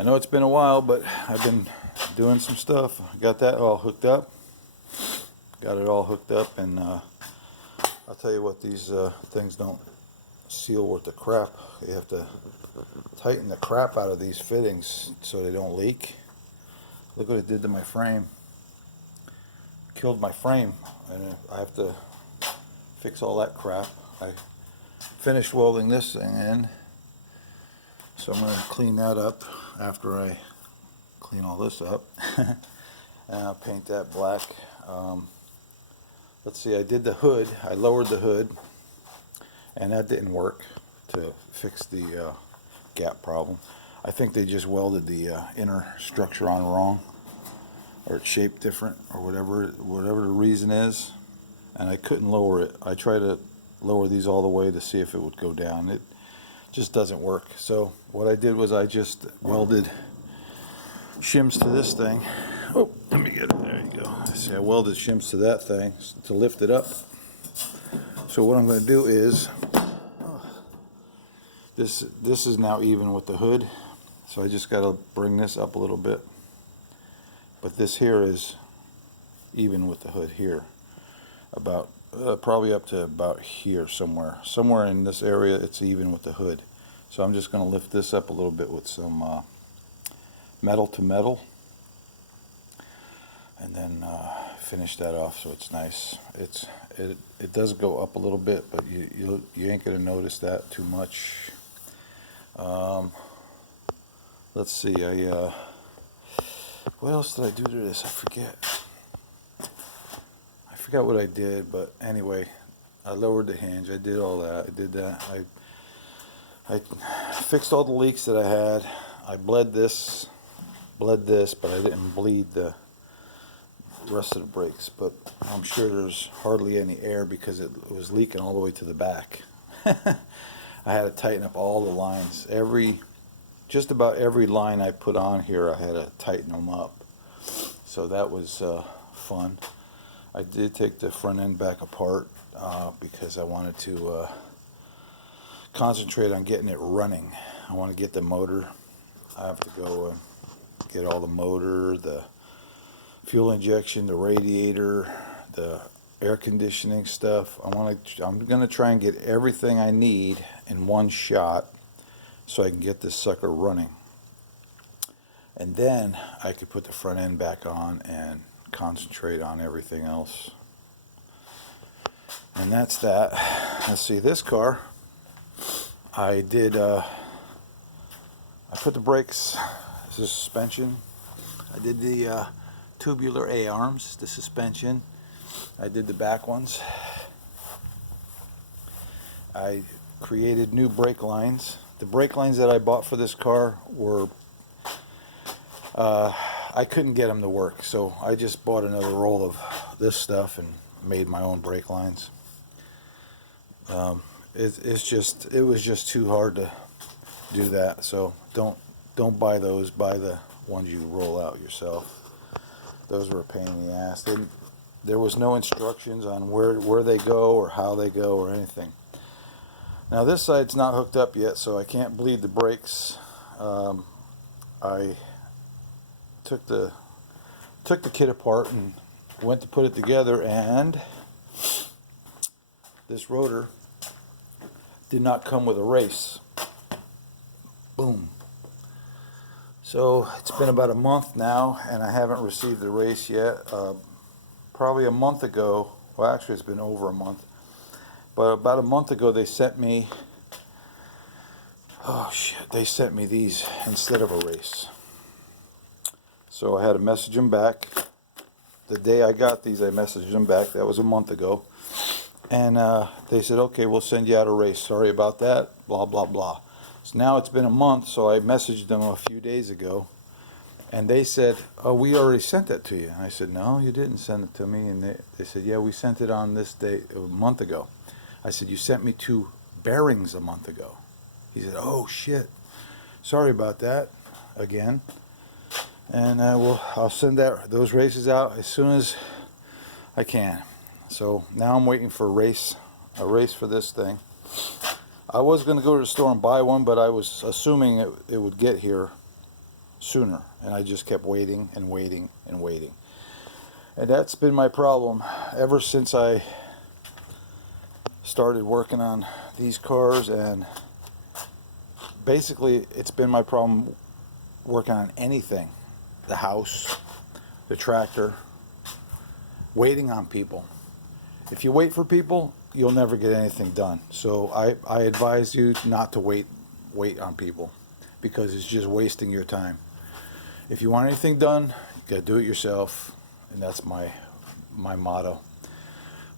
I know it's been a while, but I've been doing some stuff. Got that all hooked up. Got it all hooked up, and I'll tell you what, these things don't seal worth the crap. You have to tighten the crap out of these fittings so they don't leak. Look what it did to my frame. Killed my frame, and I have to fix all that crap. I finished welding this thing in, so I'm going to clean that up after I clean all this up. And I'll paint that black. Let's see, I did the hood. I lowered the hood, and that didn't work to fix the gap problem. I think they just welded the inner structure on wrong, or it's shaped different, or whatever the reason is, and I couldn't lower it. I tried to lower these all the way to see if it would go down. It just doesn't work. So what I did was I just welded shims to this thing. Oh, let me get it. There you go. See, I welded shims to that thing to lift it up. So what I'm going to do is, this is now even with the hood, so I just got to bring this up a little bit. But this here is even with the hood here, about probably up to about here somewhere in this area. It's even with the hood. So I'm just going to lift this up a little bit with some metal to metal, and then finish that off so it's nice. It does go up a little bit, but you ain't gonna notice that too much. Let's see, what else did I do to this? I forgot what I did, but anyway, I lowered the hinge. I did all that. I did that. I fixed all the leaks that I had. I bled this, but I didn't bleed the rest of the brakes. But I'm sure there's hardly any air because it was leaking all the way to the back. I had to tighten up all the lines. Just about every line I put on here, I had to tighten them up. So that was fun. I did take the front end back apart because I wanted to concentrate on getting it running. I want to get the motor. I have to go get all the motor, the fuel injection, the radiator, the air conditioning stuff. I'm going to try and get everything I need in one shot so I can get this sucker running. And then I could put the front end back on and concentrate on everything else. And that's that. Let's see, this car, I put the brakes, the suspension. I did the tubular A-arms, the suspension. I did the back ones. I created new brake lines. The brake lines that I bought for this car were, I couldn't get them to work, so I just bought another roll of this stuff and made my own brake lines. It was just too hard to do that, so don't buy those. Buy the ones you roll out yourself. Those were a pain in the ass. There was no instructions on where they go or how they go or anything. Now this side's not hooked up yet, so I can't bleed the brakes. I took the kit apart and went to put it together, and this rotor did not come with a race. Boom. So it's been about a month now, and I haven't received the race yet. Probably a month ago, well actually it's been over a month, but about a month ago they sent me, they sent me these instead of a race. So I had to message them back. The day I got these, I messaged them back. That was a month ago. And they said, okay, we'll send you out a race. Sorry about that, blah, blah, blah. So now it's been a month, so I messaged them a few days ago. And they said, oh, we already sent that to you. And I said, no, you didn't send it to me. And they said, yeah, we sent it on this day, a month ago. I said, you sent me 2 bearings a month ago. He said, oh, shit. Sorry about that again. And I'll send those races out as soon as I can. So now I'm waiting for a race for this thing. I was going to go to the store and buy one, but I was assuming it would get here sooner, and I just kept waiting and waiting and waiting. And that's been my problem ever since I started working on these cars, and basically it's been my problem working on anything. The house, the tractor, waiting on people. If you wait for people, you'll never get anything done. So I advise you not to wait on people, because it's just wasting your time. If you want anything done, you gotta do it yourself, and that's my motto.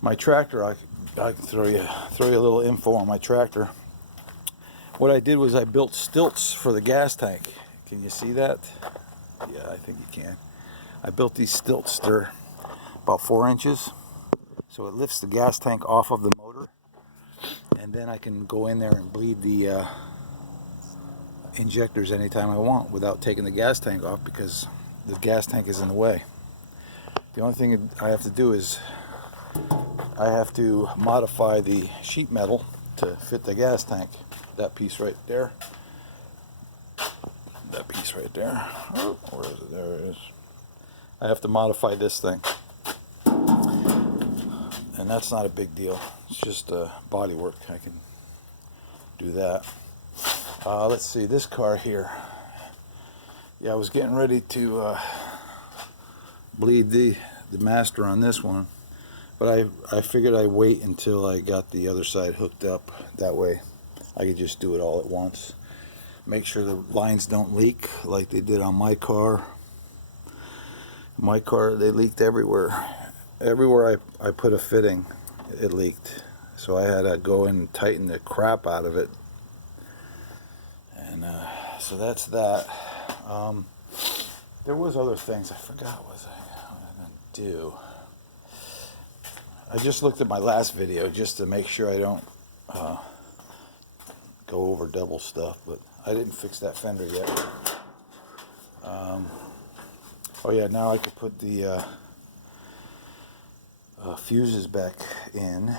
My tractor, I can throw you a little info on my tractor. What I did was I built stilts for the gas tank. Can you see that? Yeah, I think you can. I built these stilts. They're about 4 inches, so it lifts the gas tank off of the motor, and then I can go in there and bleed the injectors anytime I want without taking the gas tank off, because the gas tank is in the way. The only thing I have to do is I have to modify the sheet metal to fit the gas tank. That piece right there. That piece right there. Oh, where is it? There it is. I have to modify this thing. And that's not a big deal. It's just body work. I can do that. Let's see, this car here. Yeah, I was getting ready to bleed the master on this one, but I figured I'd wait until I got the other side hooked up. That way I could just do it all at once. Make sure the lines don't leak like they did on my car. My car, they leaked everywhere. Everywhere I put a fitting, it leaked. So I had to go and tighten the crap out of it. And so that's that. There was other things I forgot what I was going to do. I just looked at my last video just to make sure I don't go over double stuff, but I didn't fix that fender yet. Oh yeah, now I could put the fuses back in.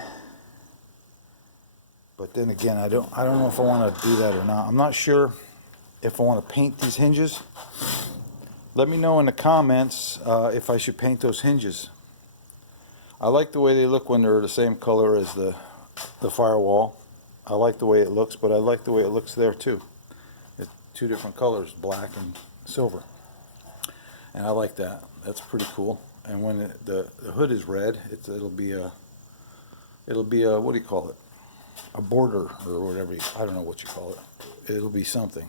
But then again, I don't know if I want to do that or not. I'm not sure if I want to paint these hinges. Let me know in the comments if I should paint those hinges. I like the way they look when they're the same color as the firewall. I like the way it looks, but I like the way it looks there too. It's 2 different colors, black and silver. And I like that. That's pretty cool. And when the hood is red, it'll be a what do you call it? A border or whatever. I don't know what you call it. It'll be something.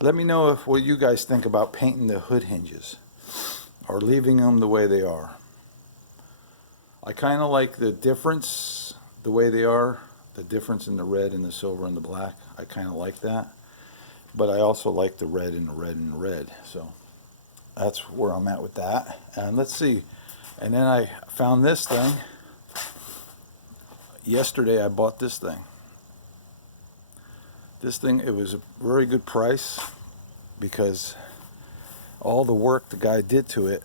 Let me know what you guys think about painting the hood hinges or leaving them the way they are. I kind of like the difference, the way they are, the difference in the red and the silver and the black. I kind of like that. But I also like the red and the red and the red. So that's where I'm at with that. And let's see. And then I found this thing. Yesterday I bought this thing. This thing, it was a very good price because all the work the guy did to it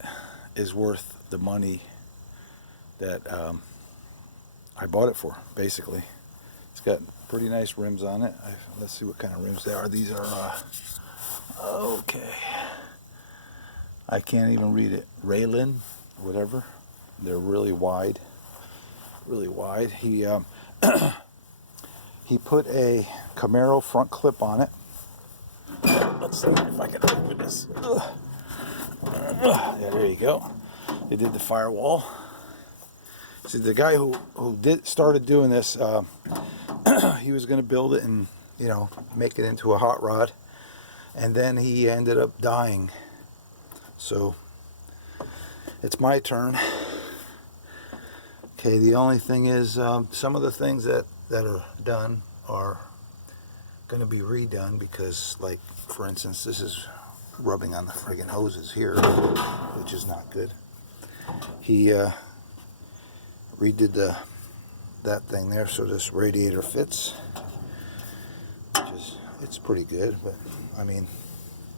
is worth the money that I bought it for, basically. It's got pretty nice rims on it. Let's see what kind of rims they are. These are, okay. I can't even read it. Raylin, whatever. They're really wide. Really wide. He put a Camaro front clip on it. Let's see if I can open this. Yeah, there you go. They did the firewall. See, the guy who started doing this, he was going to build it and, you know, make it into a hot rod, and then he ended up dying. So it's my turn. Okay, the only thing is some of the things that are done are going to be redone because, like, for instance, this is rubbing on the friggin' hoses here, which is not good. He redid that thing there so this radiator fits, it's pretty good, but I mean,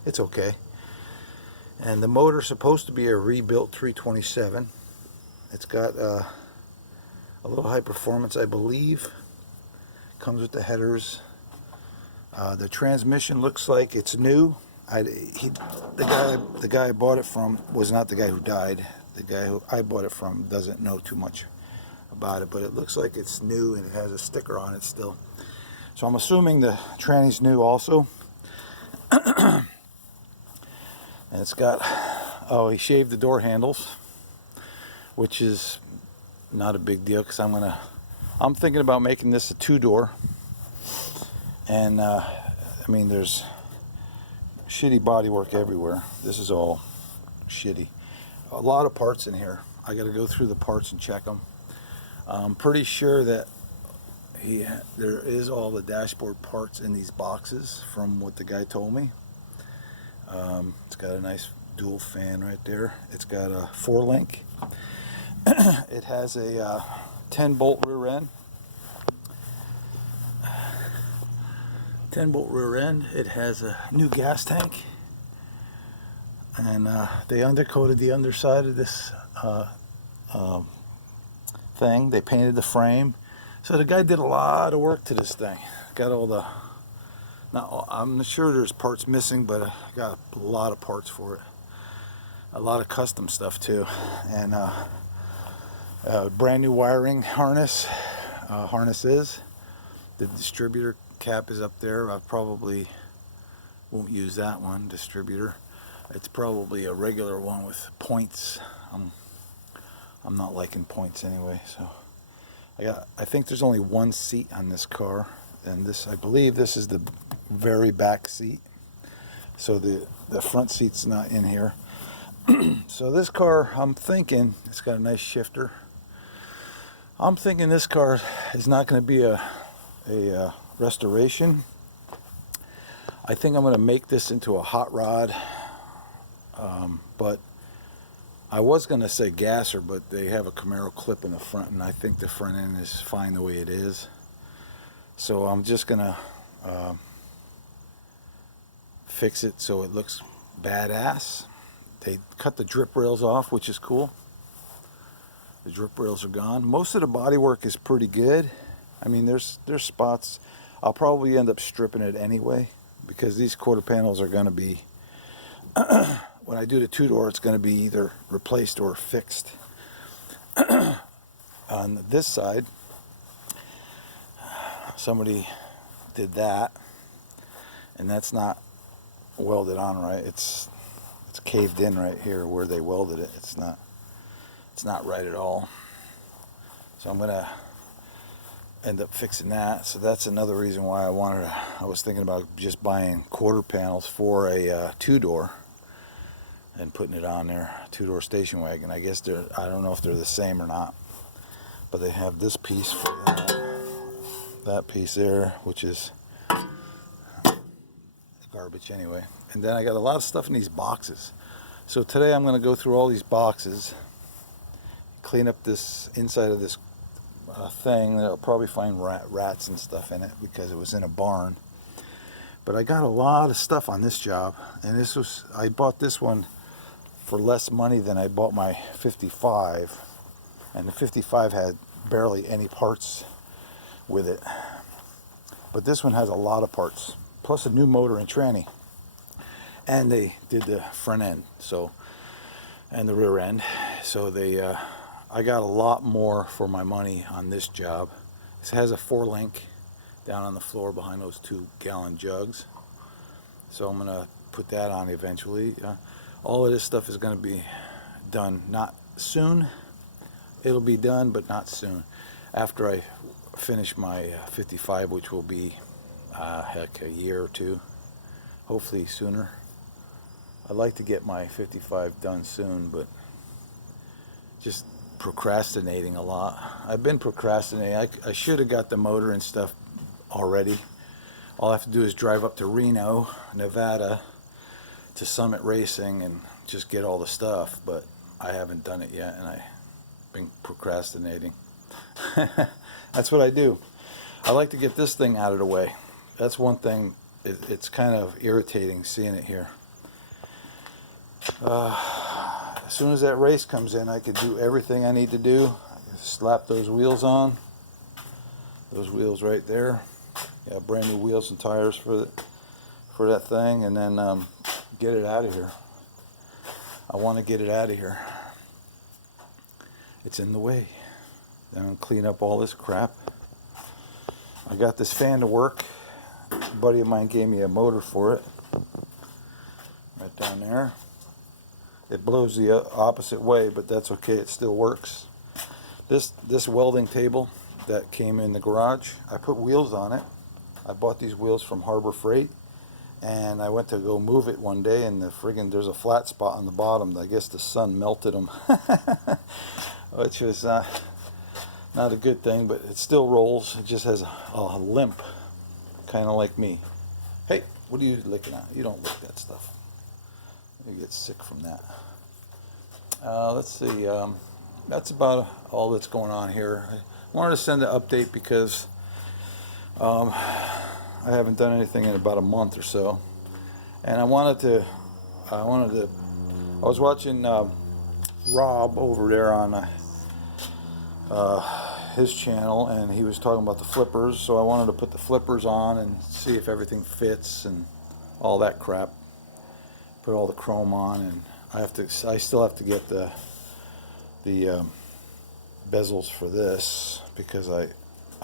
it's okay. And the motor's supposed to be a rebuilt 327. It's got a little high performance, I believe. Comes with the headers. The transmission looks like it's new. The guy I bought it from was not the guy who died. The guy who I bought it from doesn't know too much about it, but it looks like it's new and it has a sticker on it still. So I'm assuming the tranny's new also. And it's got, oh, he shaved the door handles, which is not a big deal because I'm thinking about making this a 2-door. And I mean, there's shitty bodywork everywhere. This is all shitty. A lot of parts in here. I got to go through the parts and check them. I'm pretty sure that there is all the dashboard parts in these boxes from what the guy told me. It's got a nice dual fan right there. It's got a 4-link. It has a 10-bolt rear end. 10-bolt rear end. It has a new gas tank. And they undercoated the underside of this thing. They painted the frame. So the guy did a lot of work to this thing. Got all the... Now, I'm sure there's parts missing, but I got a lot of parts for it. A lot of custom stuff too, and brand new wiring harnesses. The distributor cap is up there. I probably won't use that one, distributor. It's probably a regular one with points. I'm not liking points anyway, so I think there's only one seat on this car, and this, I believe this is the very back seat, so the front seat's not in here. So this car, I'm thinking, it's got a nice shifter. I'm thinking this car is not going to be a restoration. I think I'm going to make this into a hot rod, but I was going to say gasser, but they have a Camaro clip in the front, and I think the front end is fine the way it is. So I'm just going to fix it so it looks badass. They cut the drip rails off, which is cool. The drip rails are gone. Most of the bodywork is pretty good. I mean, there's spots. I'll probably end up stripping it anyway because these quarter panels are going to be, when I do the 2-door, it's going to be either replaced or fixed. On this side, somebody did that, and that's not welded on right. It's caved in right here where they welded it. It's not right at all. So I'm gonna end up fixing that. So that's another reason why I was thinking about just buying quarter panels for a 2-door and putting it on there, 2-door station wagon. I guess I don't know if they're the same or not, but they have this piece for that piece there, which is garbage anyway. And then I got a lot of stuff in these boxes. So today I'm going to go through all these boxes, clean up this inside of this thing. I'll probably find rats and stuff in it because it was in a barn. But I got a lot of stuff on this job, and I bought this one for less money than I bought my 55, and the 55 had barely any parts with it. But this one has a lot of parts, plus a new motor and tranny. And they did the front end, and the rear end. So I got a lot more for my money on this job. This has a 4-link down on the floor behind those 2-gallon jugs. So I'm gonna put that on eventually. All of this stuff is gonna be done, not soon. It'll be done, but not soon. After I finish my 55, which will be heck, a year or two, hopefully sooner. I'd like to get my 55 done soon, but just procrastinating a lot. I've been procrastinating. I should have got the motor and stuff already. All I have to do is drive up to Reno, Nevada, to Summit Racing and just get all the stuff, but I haven't done it yet, and I've been procrastinating. That's what I do. I like to get this thing out of the way. That's one thing. It's kind of irritating seeing it here. As soon as that race comes in, I can do everything I need to do. I can slap those wheels on. Those wheels right there. Yeah, brand new wheels and tires for that thing, and then get it out of here. I want to get it out of here. It's in the way. I'm going to clean up all this crap. I got this fan to work. A buddy of mine gave me a motor for it. Right down there. It blows the opposite way, but that's okay. It still works. This welding table that came in the garage, I put wheels on it. I bought these wheels from Harbor Freight, and I went to go move it one day, and there's a flat spot on the bottom. I guess the sun melted them, which was not a good thing, but it still rolls. It just has a limp, kind of like me. Hey, what are you licking at? You don't lick that stuff. You get sick from that. Let's see. That's about all that's going on here. I wanted to send an update because I haven't done anything in about a month or so, and I was watching Rob over there on his channel, and he was talking about the flippers, so I wanted to put the flippers on and see if everything fits and all that crap. Put all the chrome on, and I still have to get the bezels for this because I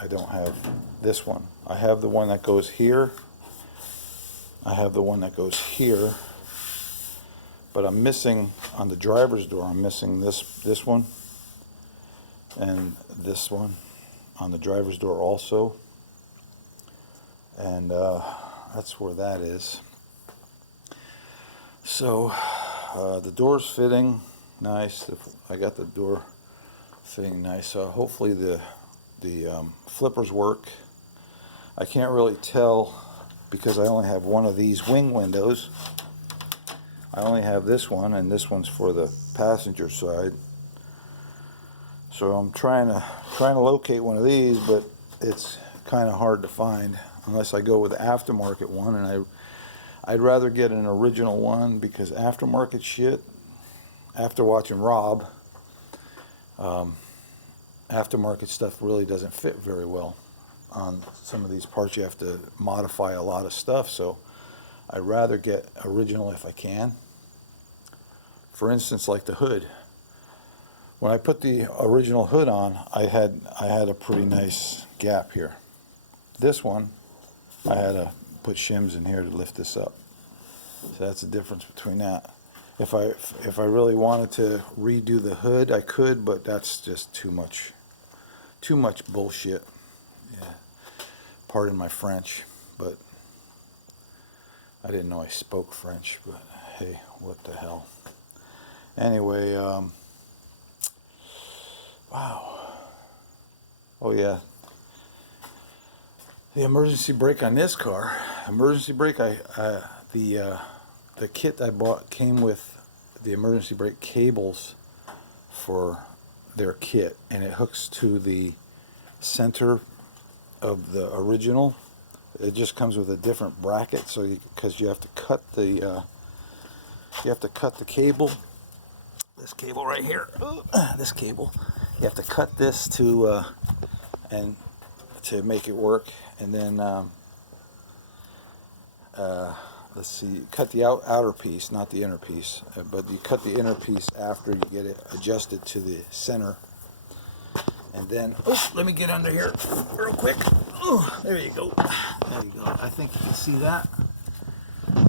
don't have this one. I have the one that goes here. I have the one that goes here, but I'm missing on the driver's door. I'm missing this one and this one on the driver's door also, and that's where that is. So the door's fitting nice. I got the door fitting nice. So hopefully the flippers work. I can't really tell because I only have one of these wing windows. I only have this one, and this one's for the passenger side. So I'm trying to locate one of these, but it's kind of hard to find unless I go with the aftermarket one, and I'd rather get an original one because aftermarket shit, after watching Rob, aftermarket stuff really doesn't fit very well on some of these parts. You have to modify a lot of stuff, so I'd rather get original if I can. For instance, like the hood. When I put the original hood on, I had a pretty nice gap here. This one, I had to put shims in here to lift this up. So that's the difference between that. If I really wanted to redo the hood, I could, but that's just too much bullshit. Yeah. Pardon my French, but I didn't know I spoke French, but hey, what the hell. Anyway, wow. Oh yeah. The emergency brake on this car. Emergency brake, the kit I bought came with the emergency brake cables for their kit, and it hooks to the center of the original. It just comes with a different bracket, so because you have to cut the cable. This cable right here. This cable. You have to cut this to make it work, and then let's see, you cut the outer piece, not the inner piece, but you cut the inner piece after you get it adjusted to the center. And then, let me get under here real quick. There you go. There you go. I think you can see that.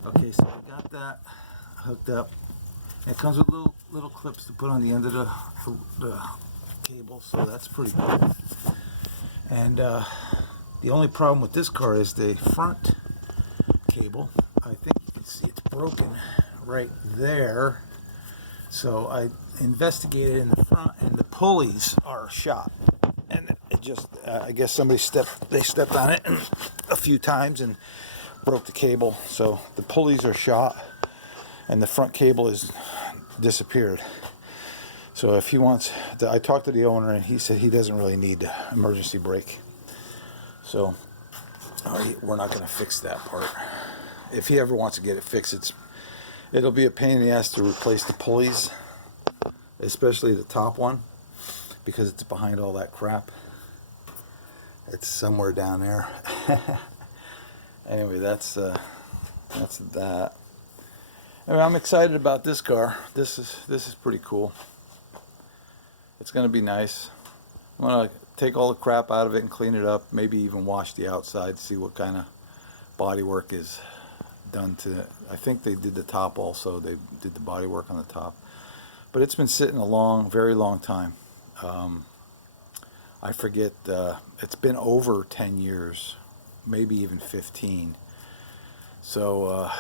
Okay, so we got that hooked up. It comes with little clips to put on the end of the cable, so that's pretty cool. And the only problem with this car is the front cable. I think you can see it's broken right there. So I investigated in the front, and the pulleys are shot. And it just, I guess somebody stepped on it a few times and broke the cable. So the pulleys are shot, and the front cable is disappeared. So if he wants, I talked to the owner, and he said he doesn't really need emergency brake. So we're not going to fix that part. If he ever wants to get it fixed, it'll be a pain in the ass to replace the pulleys, especially the top one, because it's behind all that crap. It's somewhere down there. Anyway, that's that. I mean, I'm excited about this car. This is pretty cool. It's gonna be nice. I'm gonna take all the crap out of it and clean it up. Maybe even wash the outside. See what kind of body work is done to it. I think they did the top also. They did the body work on the top. But it's been sitting a long, very long time. I forget. It's been over 10 years, maybe even 15. So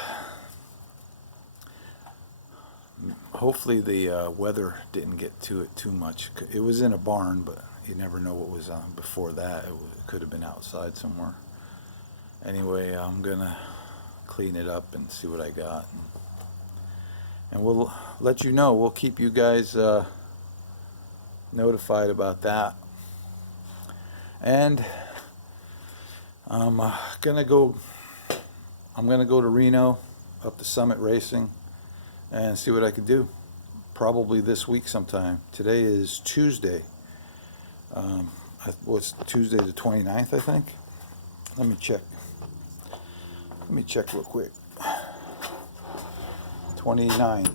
hopefully the weather didn't get to it too much. It was in a barn, but you never know what was on before that. It could have been outside somewhere. Anyway, I'm gonna clean it up and see what I got, and we'll let you know. We'll keep you guys notified about that. And I'm gonna go to Reno, up to Summit Racing, and see what I could do. Probably this week sometime. Today is Tuesday. What's Tuesday the 29th, I think? Let me check. Let me check real quick. 29.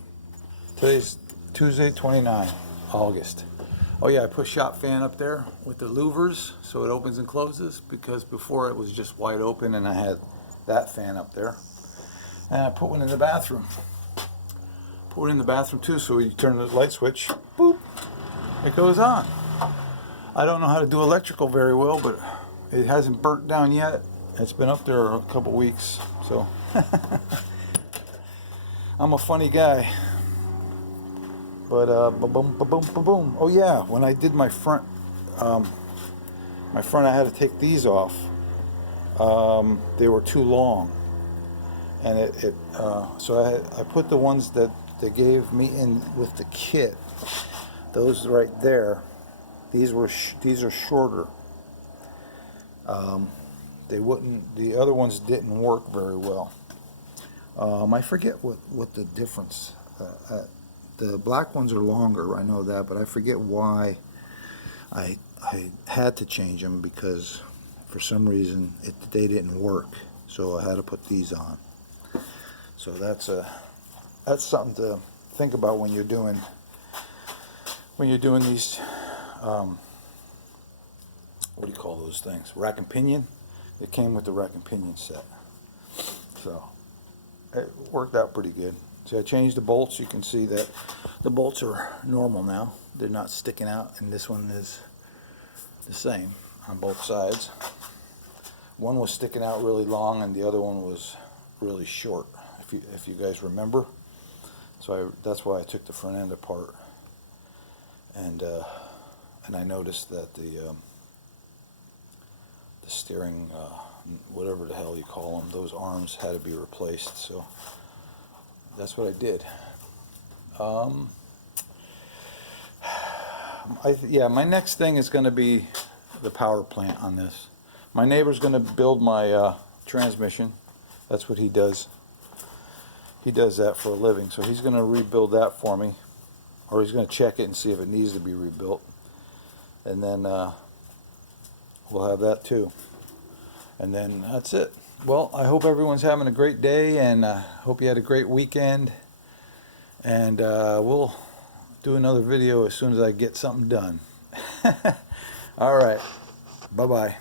Today's Tuesday, 29 August. Oh yeah, I put shop fan up there with the louvers so it opens and closes, because before it was just wide open and I had that fan up there. And I put one in the bathroom. Put it in the bathroom too, so you turn the light switch, boop, it goes on. I don't know how to do electrical very well, but it hasn't burnt down yet. It's been up there a couple weeks, so I'm a funny guy. But ba-boom, ba-boom, ba-boom. Oh yeah, when I did my front, I had to take these off. They were too long, and so I put the ones that they gave me in with the kit. Those right there. These are shorter. The other ones didn't work very well. I forget what the difference. The black ones are longer, I know that, but I forget why I had to change them, because for some reason they didn't work, so I had to put these on. So that's something to think about when you're doing these. What do you call those things? Rack and pinion. It came with the rack and pinion set, so it worked out pretty good. So I changed the bolts. You can see that the bolts are normal now. They're not sticking out, and this one is the same on both sides. One was sticking out really long, and the other one was really short, if you guys remember. So that's why I took the front end apart, and I noticed that the steering, whatever the hell you call them, those arms had to be replaced. So that's what I did. Yeah, my next thing is going to be the power plant on this. My neighbor's going to build my transmission. That's what he does. He does that for a living, so he's going to rebuild that for me, or he's going to check it and see if it needs to be rebuilt, and then we'll have that too. And then that's it. Well, I hope everyone's having a great day, and hope you had a great weekend. And we'll do another video as soon as I get something done. All right. Bye-bye.